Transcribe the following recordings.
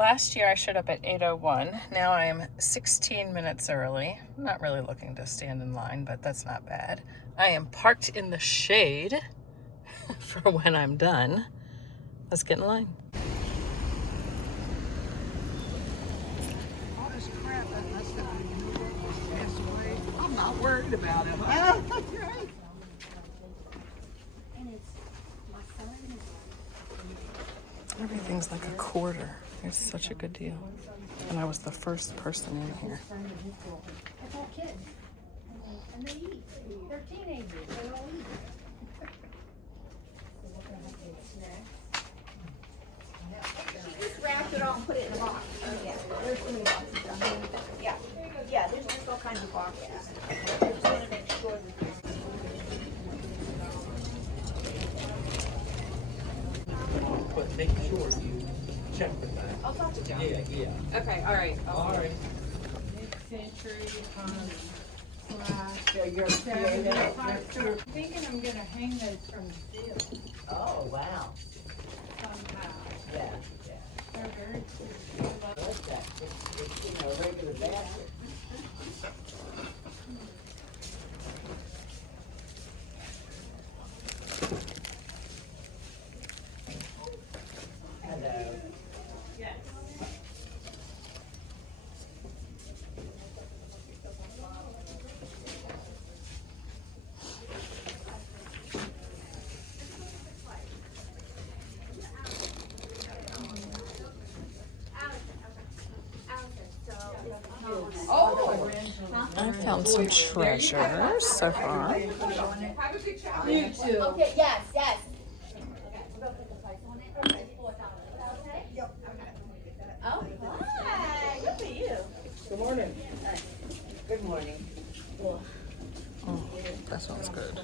Last year I showed up at 8:01. Now I am 16 minutes early. I'm not really looking to stand in line, but that's not bad. I am parked in the shade for when I'm done. Let's get in line. All this crap that must have been passed away. I'm not worried about it. Huh? Everything's like a quarter. It's such a good deal. And I was the first person in here. It's all kids. And they eat. They're teenagers. They all eat. She just wrapped it all and put it in a box. Oh, yeah. There's so many boxes down there. Yeah. Yeah, there's just all kinds of boxes. I just want to make sure that But make sure you check with that. I'll talk to John. Yeah. Okay, all right. All right. Mid-century, Yeah, I'm thinking I'm gonna hang those from this Oh, wow. somehow. Yeah. They're very cute. What's that? It's a regular basket. Hello. I found some treasures so far. You too. Okay, yes. Oh, hi. Good for you. Good morning. Good morning. Oh, that sounds good.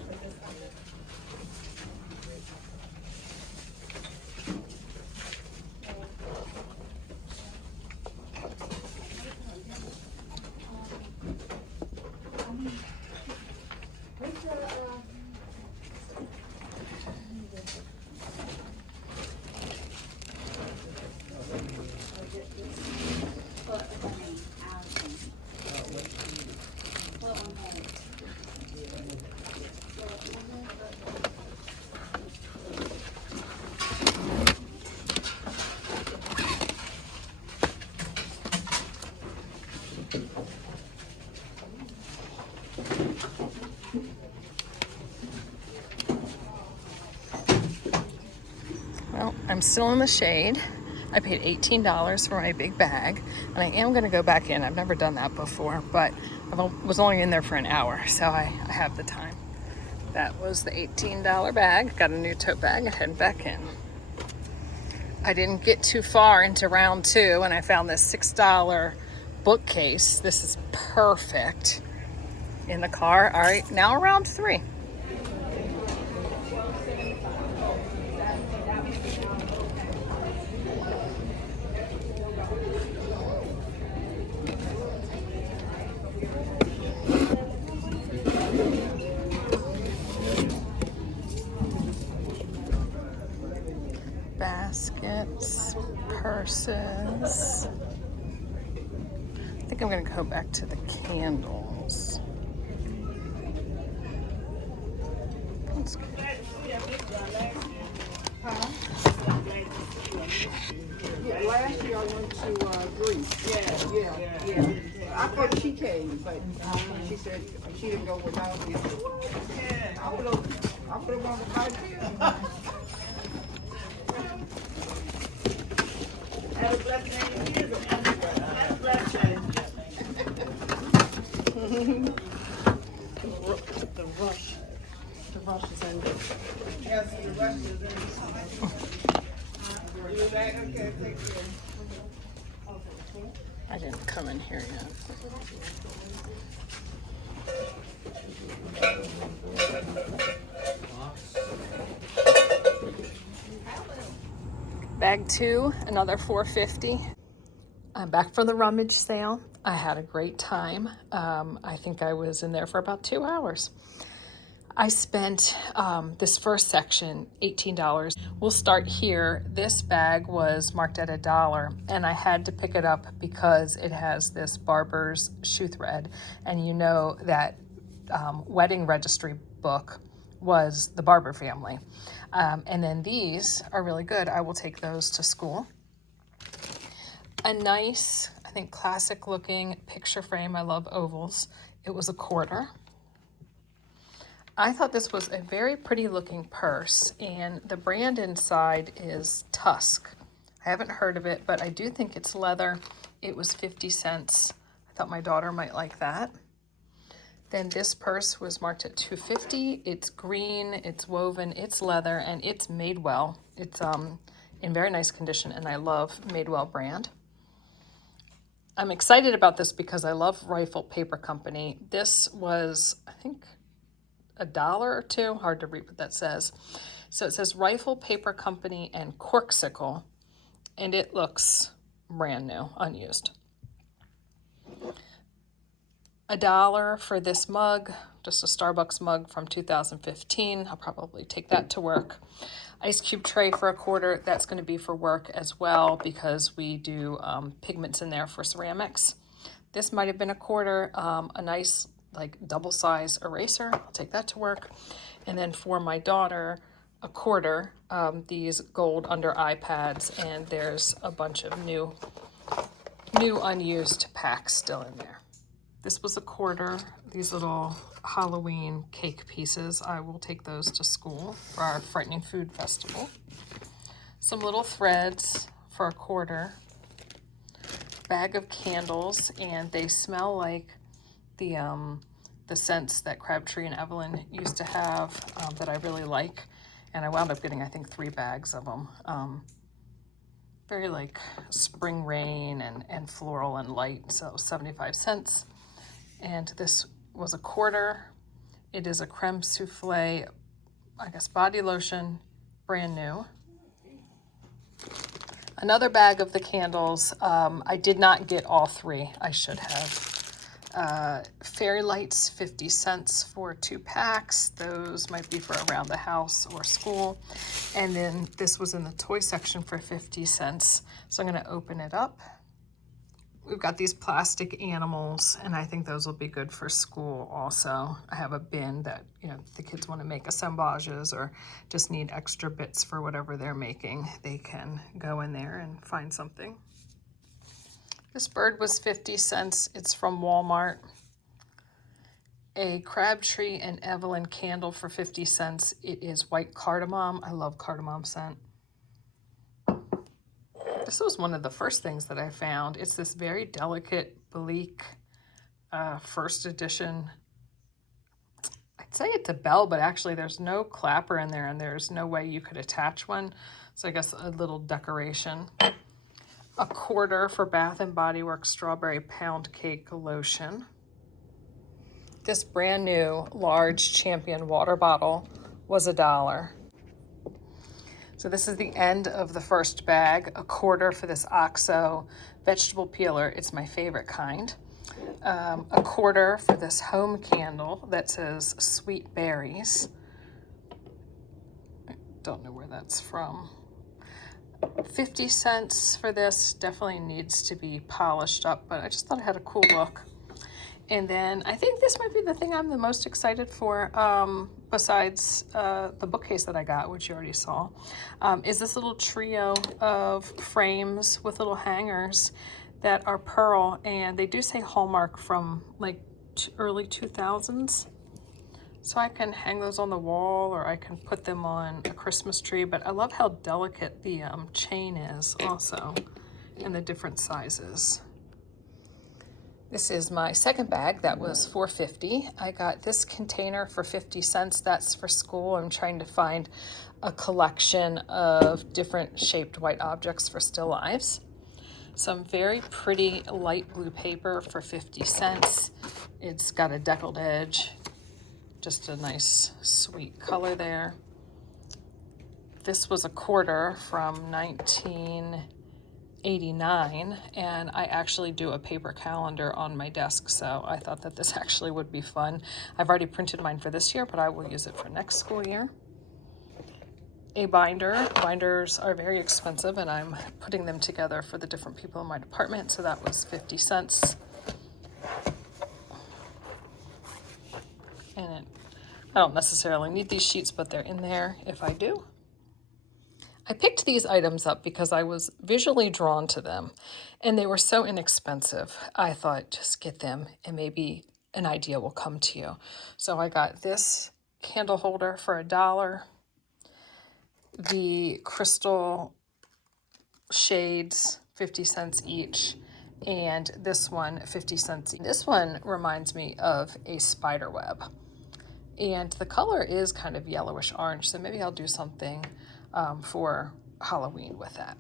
Well, I'm still in the shade. I paid $18 for my big bag, and I am going to go back in. I've never done that before, but I was only in there for an hour, so I have the time. That was the $18 bag. Got a new tote bag and heading back in. I didn't get too far into round two, and I found this $6 bookcase. This is perfect in the car. All right, now round three. Baskets, purses. I think I'm gonna go back to the candles. That's good. Yeah, last year I went to Greece. Yeah. I thought she came, but she said she didn't go without me. I said, what? I would have gone without you. Have a blessed day. Have a blessed day. The rush is ended. Yes, the rush is in. You back? Okay, take care. I didn't come in here yet. Bag two, another $4.50. I'm back from the Rummage sale. I had a great time. I think I was in there for about 2 hours. I spent this first section $18. We'll start here. This bag was marked at $1 and I had to pick it up because it has this barber's shoe thread, and you know that wedding registry book was the Barber family. And then these are really good. I will take those to school. A nice, I think classic looking picture frame. I love ovals. It was $1. I thought this was a very pretty looking purse, and the brand inside is Tusk. I haven't heard of it, but I do think it's leather. It was 50 cents. I thought my daughter might like that. Then this purse was marked at $2.50. It's green, it's woven, it's leather, and it's Madewell. It's in very nice condition, and I love Madewell brand. I'm excited about this because I love Rifle Paper Company. This was, I think, $1 or $2, hard to read what that says. So it says Rifle Paper Company and Corksicle, and it looks brand new, unused. $1 for this mug, just a Starbucks mug from 2015. I'll probably take that to work. Ice cube tray for $1. That's going to be for work as well because we do pigments in there for ceramics. This might have been $1. A nice like double size eraser. I'll take that to work. And then for my daughter, $1. These gold under iPads, and there's a bunch of new unused packs still in there. This was $1. These little Halloween cake pieces, I will take those to school for our Frightening Food Festival. Some little threads for $1. Bag of candles, and they smell like the scents that Crabtree and Evelyn used to have that I really like. And I wound up getting, I think, 3 bags of them. Very like spring rain and floral and light, so 75 cents. And this was $1. It is a creme souffle, I guess, body lotion, brand new. Another bag of the candles. I did not get all 3. I should have. Fairy lights, 50 cents for 2 packs. Those might be for around the house or school. And then this was in the toy section for 50 cents. So I'm going to open it up. We've got these plastic animals, and I think those will be good for school also. I have a bin that, you know, if the kids want to make assemblages or just need extra bits for whatever they're making, they can go in there and find something. This bird was 50 cents. It's from Walmart. A Crabtree and Evelyn candle for 50 cents. It is white cardamom. I love cardamom scent. This was one of the first things that I found. It's this very delicate Bleak first edition. I'd say it's a bell, but actually there's no clapper in there and there's no way you could attach one. So I guess a little decoration. $1 for Bath & Body Works Strawberry Pound Cake Lotion. This brand new large Champion water bottle was $1. So this is the end of the first bag. $1 for this OXO vegetable peeler. It's my favorite kind. $1 for this home candle that says Sweet Berries. I don't know where that's from. 50 cents for this. Definitely needs to be polished up, but I just thought it had a cool look. And then I think this might be the thing I'm the most excited for, besides the bookcase that I got, which you already saw, is this little trio of frames with little hangers that are pearl, and they do say Hallmark from like early 2000s. So I can hang those on the wall, or I can put them on a Christmas tree, but I love how delicate the chain is also, and the different sizes. This is my second bag. That was $4.50. I got this container for 50 cents. That's for school. I'm trying to find a collection of different shaped white objects for still lives. Some very pretty light blue paper for 50 cents. It's got a deckled edge. Just a nice sweet color there. This was $1 from 19 $89, and I actually do a paper calendar on my desk, so I thought that this actually would be fun. I've already printed mine for this year, but I will use it for next school year. A binder. Binders are very expensive, and I'm putting them together for the different people in my department, so that was 50 cents. And I don't necessarily need these sheets, but they're in there if I do. I picked these items up because I was visually drawn to them, and they were so inexpensive. I thought, just get them and maybe an idea will come to you. So I got this candle holder for $1, the crystal shades, 50 cents each, and this one, 50 cents each. This one reminds me of a spider web, and the color is kind of yellowish orange, so maybe I'll do something for Halloween with that.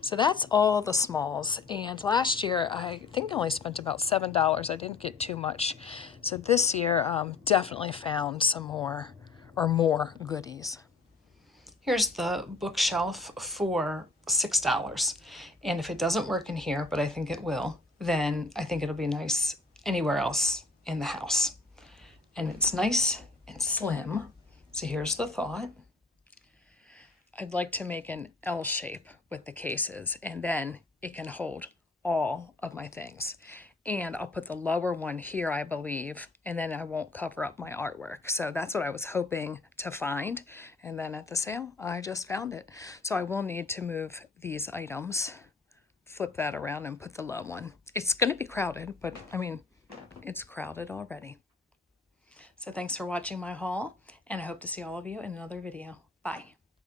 So that's all the smalls, and last year I think I only spent about $7. I didn't get too much. So this year definitely found some more goodies. Here's the bookshelf for $6, and if it doesn't work in here, but I think it will, then I think it'll be nice anywhere else in the house. And it's nice and slim. So here's the thought. I'd like to make an L shape with the cases, and then it can hold all of my things. And I'll put the lower one here, I believe, and then I won't cover up my artwork. So that's what I was hoping to find. And then at the sale, I just found it. So I will need to move these items, flip that around and put the low one. It's going to be crowded, but I mean, it's crowded already. So thanks for watching my haul, and I hope to see all of you in another video. Bye.